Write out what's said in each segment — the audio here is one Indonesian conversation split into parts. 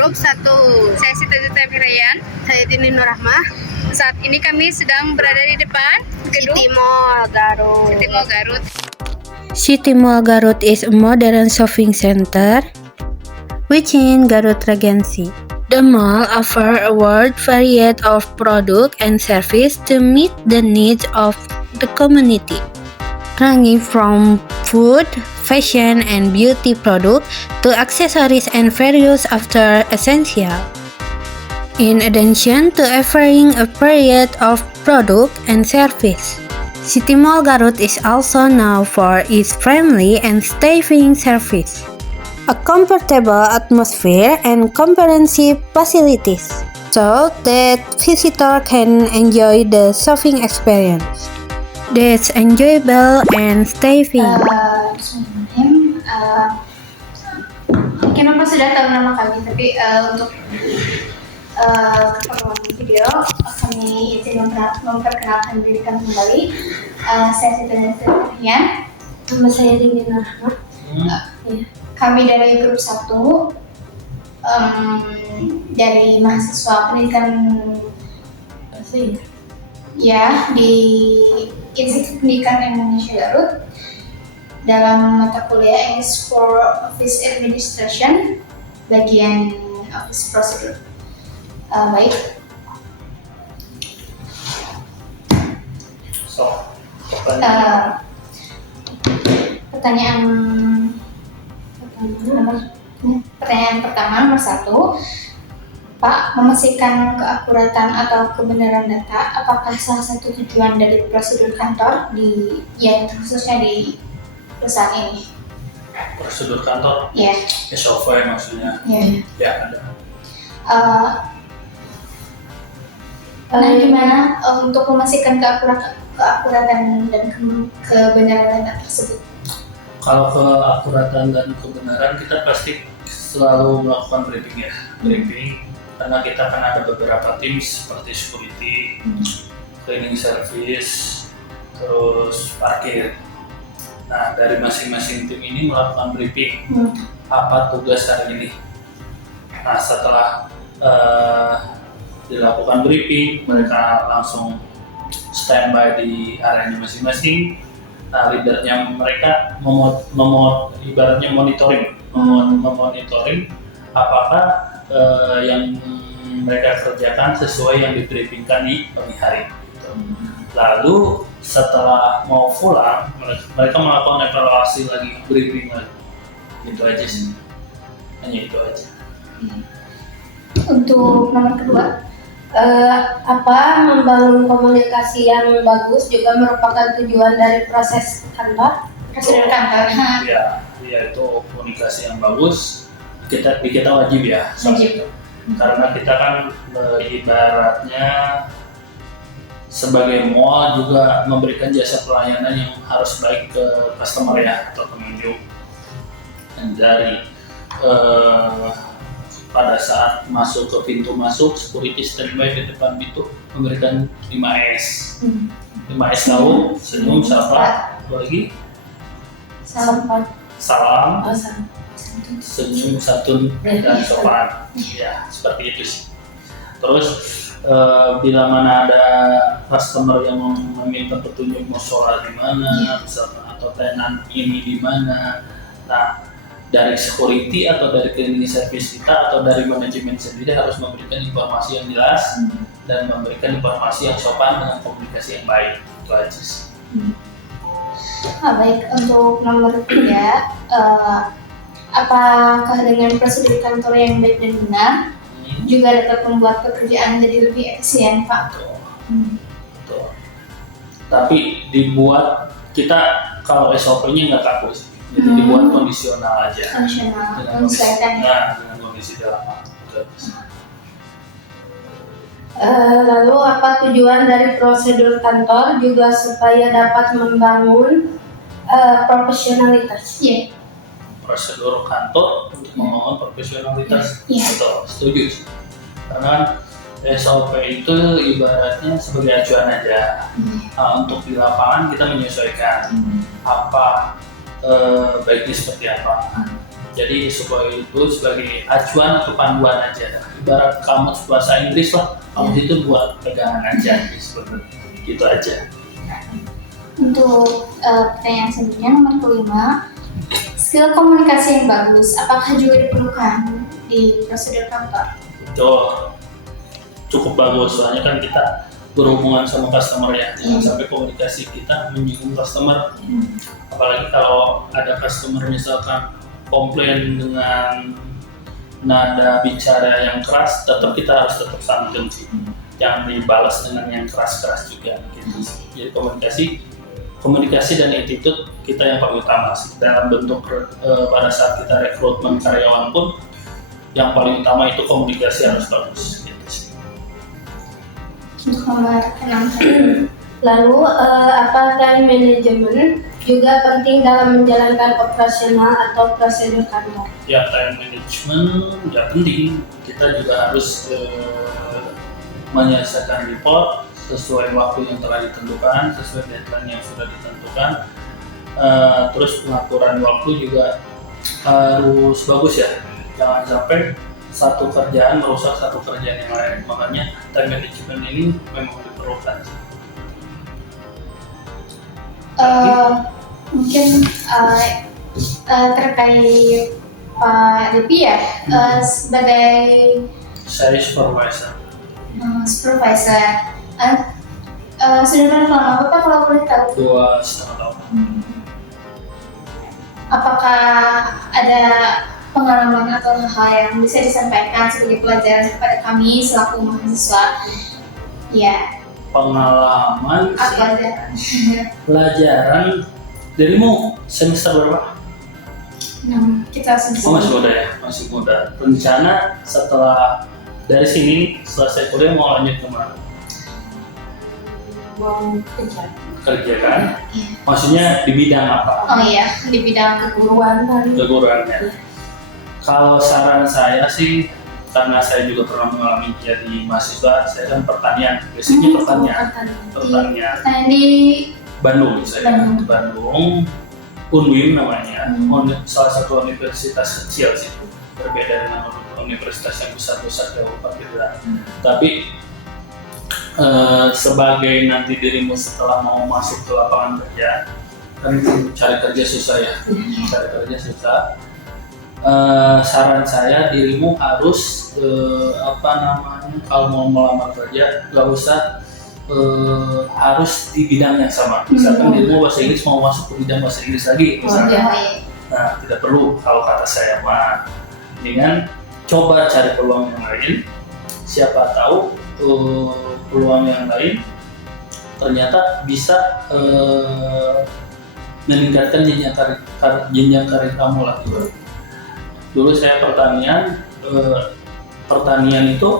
grup 1. Saya Siti Mirian. Saya Dini Nurrahmah. Saat ini kami sedang berada di depan gedung City Mall Garut. City Mall Garut is a modern shopping center within Garut Regency. The mall offers a wide variety of products and services to meet the needs of the community, ranging from food, fashion, and beauty products to accessories and various other essentials. In addition to offering a variety of products and services, City Mall Garut is also known for its friendly and staffing service, a comfortable atmosphere, and comprehensive facilities, so that visitors can enjoy the shopping experience that's enjoyable and staffing. Mungkin Bapak sudah tahu nama kami, tapi untuk keperluan video kami izin memperkenalkan diri kami kembali. Saya Siti Mirian. Nama saya Dini Nurrahmah. Kami dari grup 1 dari mahasiswa pendidikan di Institut Pendidikan Indonesia Garut dalam mata kuliah English for Office Administration bagian Office Procedure. Baik. Pertanyaan pertama nomor 1, Pak, memastikan keakuratan atau kebenaran data apakah salah satu tujuan dari prosedur kantor khususnya di perusahaan ini? Prosedur kantor? Ya. SOP maksudnya? Ya, ada. Gimana untuk memastikan keakuratan dan kebenaran data tersebut? Kalau keakuratan dan kebenaran kita pasti selalu melakukan briefing karena kita kan ada beberapa tim seperti security, cleaning service, terus parkir. Nah, dari masing-masing tim ini melakukan briefing apa tugas hari ini. Nah, setelah dilakukan briefing, mereka langsung standby di areanya masing-masing. Nah, leadernya mereka ibaratnya monitoring apakah yang mereka kerjakan sesuai yang dibriefingkan di pagi hari. Lalu setelah mau pulang, mereka melakukan evaluasi lagi, briefing lagi. Itu aja sih, hanya itu aja. Untuk nomor 2, membangun komunikasi yang bagus juga merupakan tujuan dari proses kantor. prosedur kantor. Ya, itu komunikasi yang bagus. Kita wajib ya. Wajib. Karena kita kan ibaratnya sebagai mall juga memberikan jasa pelayanan yang harus baik ke customer ya atau pengunjung. Dan dari pada saat masuk ke pintu masuk, security standby di depan pintu memberikan 5S. 5S tahu, senyum, sapa, apa lagi? Salam, senyum, santun, dan sopan. Ya, seperti itu sih. Terus bila mana ada customer yang meminta petunjuk mau sholat di mana, atau tenan ini di mana, nah dari security atau dari cleaning service kita atau dari manajemen sendiri harus memberikan informasi yang jelas dan memberikan informasi yang sopan dengan komunikasi yang baik. Itu aja sih. Baik, untuk nomor 3, apakah dengan prosedur kantor yang baik dan benar juga dapat membuat pekerjaan jadi lebih efisien, Pak? Betul. Tapi dibuat kita kalau SOP-nya nggak kaku sih. Jadi dibuat kondisional aja. Dengan kondisi di lapangan. Lalu apa tujuan dari prosedur kantor juga supaya dapat membangun profesionalitas? Iya. Prosedur kantor untuk membangun profesionalitas. Betul, setuju sih. Karena SOP itu ibaratnya sebagai acuan aja. Untuk di lapangan kita menyesuaikan apa baiknya seperti apa. Jadi supaya itu sebagai acuan atau panduan aja. Ibarat kamus bahasa Inggris lah, kamus itu buat pegangan aja, seperti itu aja. Untuk pertanyaan selanjutnya nomor kelima, skill komunikasi yang bagus, apakah juga diperlukan di prosedur kantor? Itu cukup bagus, soalnya kan kita berhubungan sama customer ya, jangan sampai komunikasi kita menyinggung customer. Apalagi kalau ada customer misalkan komplain dengan nada bicara yang keras, tetap kita harus tetap santun sih. Jangan dibalas dengan yang keras-keras juga gitu. Jadi komunikasi dan attitude kita yang paling utama sih. Dalam bentuk pada saat kita rekrutmen karyawan pun yang paling utama itu komunikasi harus bagus gitu sih. Untuk nomor 6, Lalu, apa time management juga penting dalam menjalankan operasional atau prosedur kantor? Ya, time management ya penting. Kita juga harus menyelesaikan report sesuai waktu yang telah ditentukan, sesuai deadline yang sudah ditentukan. Terus pengaturan waktu juga harus bagus ya. Jangan sampai satu kerjaan merusak satu kerjaan yang lain. Makanya time management ini memang diperlukan. mungkin terkait Pak Depi ya, sebagai Saya supervisor. supervisor, sudah berapa lama Bapak kalau boleh tahu? 2,5 tahun. Apakah ada pengalaman atau hal yang bisa disampaikan sebagai pelajaran kepada kami selaku mahasiswa? Ya, Pengalaman apa aja? pelajaran dirimu semester berapa? Kita Oh, masih muda ya, masih muda. Rencana setelah dari sini selesai kuliah mau lanjut kemana? Mau Kerja kan? Iya. Maksudnya di bidang apa? Oh iya, di bidang keguruan kan? Keguruannya. Kalau saran saya sih, karena saya juga pernah mengalami jadi mahasiswa, saya kan pertanian, basicnya pertanian. di Bandung saya, Bandung. Bandung, Unwim namanya, salah satu universitas kecil sih, berbeda dengan universitas yang besar-besar di Papua. Tapi sebagai nanti dirimu setelah mau masuk ke lapangan kerja, kan cari kerja susah ya, cari kerja susah. Saran saya dirimu harus kalau mau melamar kerja nggak usah harus di bidang yang sama. Misalkan dirimu bahasa Inggris mau masuk ke bidang bahasa Inggris lagi misalnya. Nah, tidak perlu kalau kata saya mah. Dengan coba cari peluang yang lain. Siapa tahu peluang yang lain ternyata bisa meningkatkan jenjang karir kamu lah. Dulu saya pertanian itu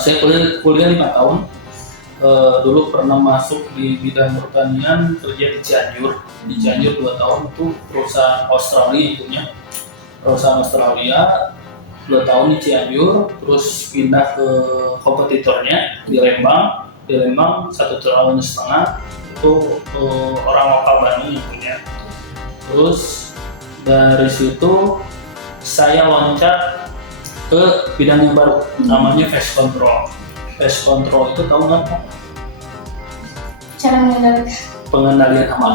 saya kuliah 5 tahun. Dulu pernah masuk di bidang pertanian, kerja di Cianjur 2 tahun. Itu perusahaan Australia punya perusahaan Australia. 2 tahun di Cianjur, terus pindah ke kompetitornya di Lembang 1,5 tahun itu orang lokal Bandung yang punya. Terus dari situ saya loncat ke bidang yang baru, namanya pest control. Pest control itu tahu nggak? cara mengendalikan. Pengendalian hama.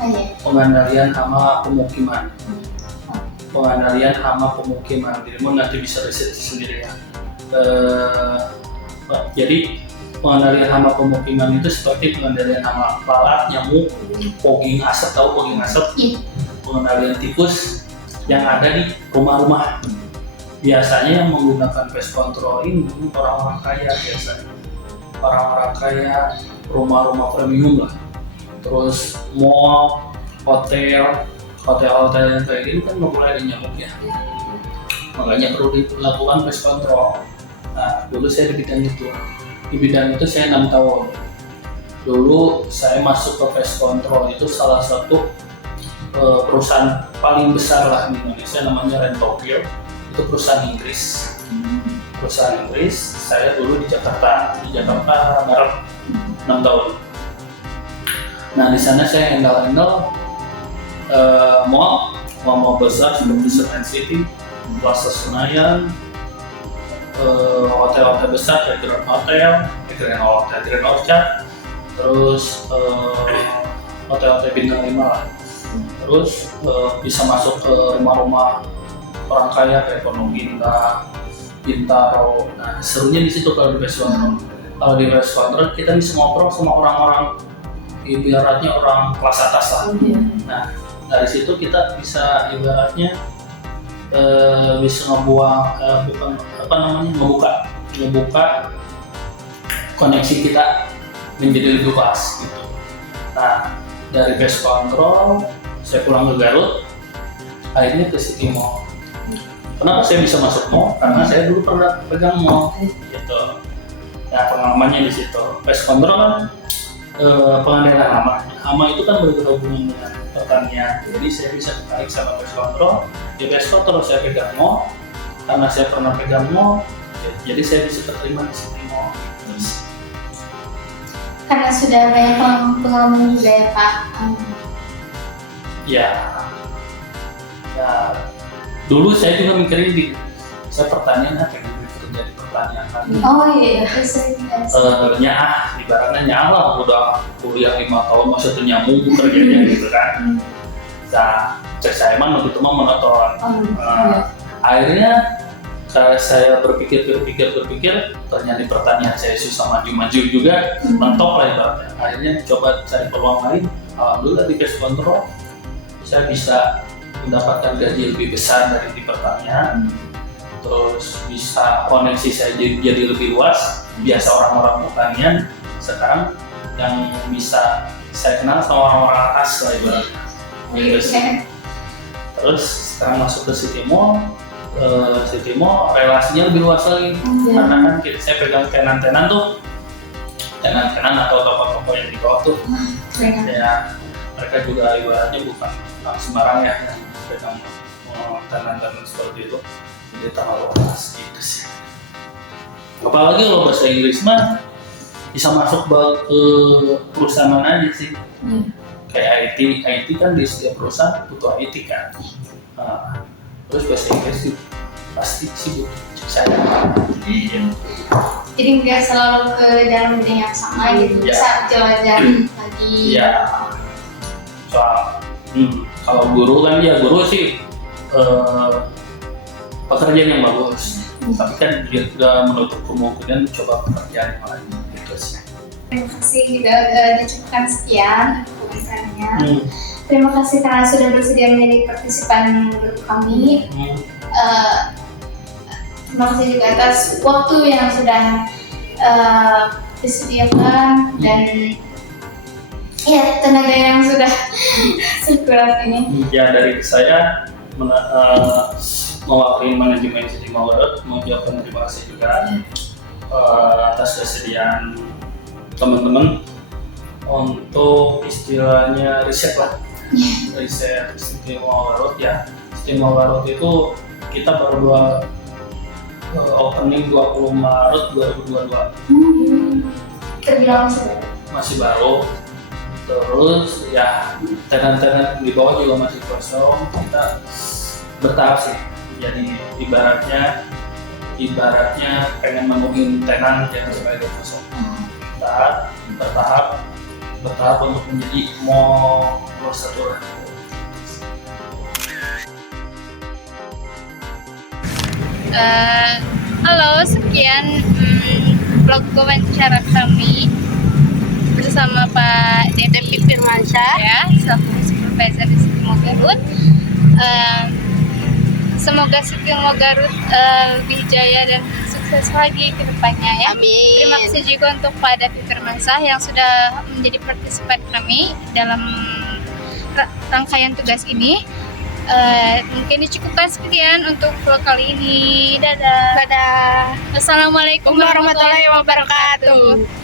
Iya. Pengendalian hama pemukiman. Pengendalian hama pemukiman. Dirimu nanti bisa riset sendiri ya. Jadi pengendalian hama pemukiman itu seperti pengendalian hama lalat, nyamuk, fogging asap, tahu fogging asap? Iya. Pengendalian tikus yang ada di rumah-rumah. Biasanya yang menggunakan pest control ini orang-orang kaya biasanya. Orang-orang kaya, rumah-rumah premium lah. Terus mall, hotel yang kayak gini kan nggak boleh ada nyamuk ya. Makanya perlu dilakukan pest control. Nah, dulu saya di bidang itu. Di bidang itu saya 6 tahun. Dulu saya masuk ke pest control itu salah satu perusahaan paling besar lah di Indonesia, namanya Rentokil. Itu perusahaan Inggris. Perusahaan Inggris. Saya dulu di Jakarta Barat 6 tahun. Nah, di sana saya handle mall, mall besar seperti Senayan City, Plaza Senayan, hotel-hotel besar kayak Grand Orchard, terus hotel-hotel bintang 5 lah. Terus bisa masuk ke rumah-rumah orang kaya kayak Pondok Indah, Bintaro. Nah, serunya di situ kalau di Best Wondro. Kalau di Best Wondro kita bisa ngobrol sama orang-orang ibaratnya orang kelas atas lah. Nah, dari situ kita bisa ibaratnya bisa membuka koneksi kita menjadi lebih luas gitu. Nah, dari Best Control saya pulang ke Garut, akhirnya ke City Mall. Kenapa saya bisa masuk mall? Karena saya dulu pernah pegang mall gitu. Ya, pengalamannya di situ. Best Control kan pengadilan hama itu kan berhubungan dengan pertanian. Jadi saya bisa tertarik sama Best Control. Di Best Control saya pegang mall, karena saya pernah pegang mall, jadi saya bisa terima di City Mall. Terus, Karena sudah banyak pengalaman juga ya Pak. ya, dulu saya juga mikirin saya pertanian pengen kerja di pertanian kan. Oh iya, Ibaratnya nyala udah kuliah 5 tahun masa tuh nyambung kerjanya gitu kan. Nah, cek saya begitu mah monoton. Akhirnya saya berpikir, ternyata di pertanian saya susah maju juga, mentok lah ibaratnya. Akhirnya coba cari peluang lain. Alhamdulillah di Best Control saya bisa mendapatkan gaji lebih besar dari di pertanian. Terus bisa koneksi saya jadi lebih luas. Biasa orang-orang pertanian sekarang yang bisa saya kenal sama orang-orang atas lah ibaratnya. Terus sekarang masuk ke City Mall. City Mall relasinya lebih luas lagi. Karena kan saya pegang tenan-tenan atau toko-toko yang di bawah tuh. Ya, mereka juga ibaratnya bukan sembarang ya yang pegang tenan-tenan seperti itu. Jadi terlalu luas gitu sih. Apalagi kalau bahasa Inggris mah bisa masuk ke perusahaan mana aja sih. Kayak IT kan di setiap perusahaan butuh IT kan. Terus bahasa Inggris sih pasti sih butuh saya. Jadi nggak selalu ke dalam bidang yang sama gitu, bisa jelajahin lagi. Iya. Soal kalau guru kan guru sih pekerjaan yang bagus. Tapi kan juga menutup kemungkinan coba pekerjaan yang lain gitu sih. Terima kasih juga dicukupkan sekian komentarnya. Terima kasih karena sudah bersedia menjadi partisipan grup kami. Terima kasih juga atas waktu yang sudah disediakan dan tenaga yang sudah sekurat ini. Ya, dari saya mewakili manajemen City Mall Garut mengucapkan terima kasih juga atas kesediaan teman-teman untuk istilahnya riset City Mall Garut ya. City Mall Garut itu kita baru opening 20 Maret 2022. Terbilang Masih baru. Terus ya tenan-tenan di bawah juga masih kosong. Kita bertahap sih. Jadi ibaratnya pengen memenuhi tenan jangan sampai kosong. Bertahap untuk menjadi mall satu. Halo, sekian vlog wawancara kami bersama Pak Depi Firmansyah ya, selaku supervisor di City Mall Garut. Semoga City Mall Garut lebih jaya dan sukses lagi ke depannya ya. Amin. Terima kasih juga untuk Pak Depi Firmansyah yang sudah menjadi partisipan kami dalam rangkaian tugas ini. Mungkin dicukupkan sekian untuk vlog kali ini. Dadah. Dadah. Assalamualaikum warahmatullahi wabarakatuh.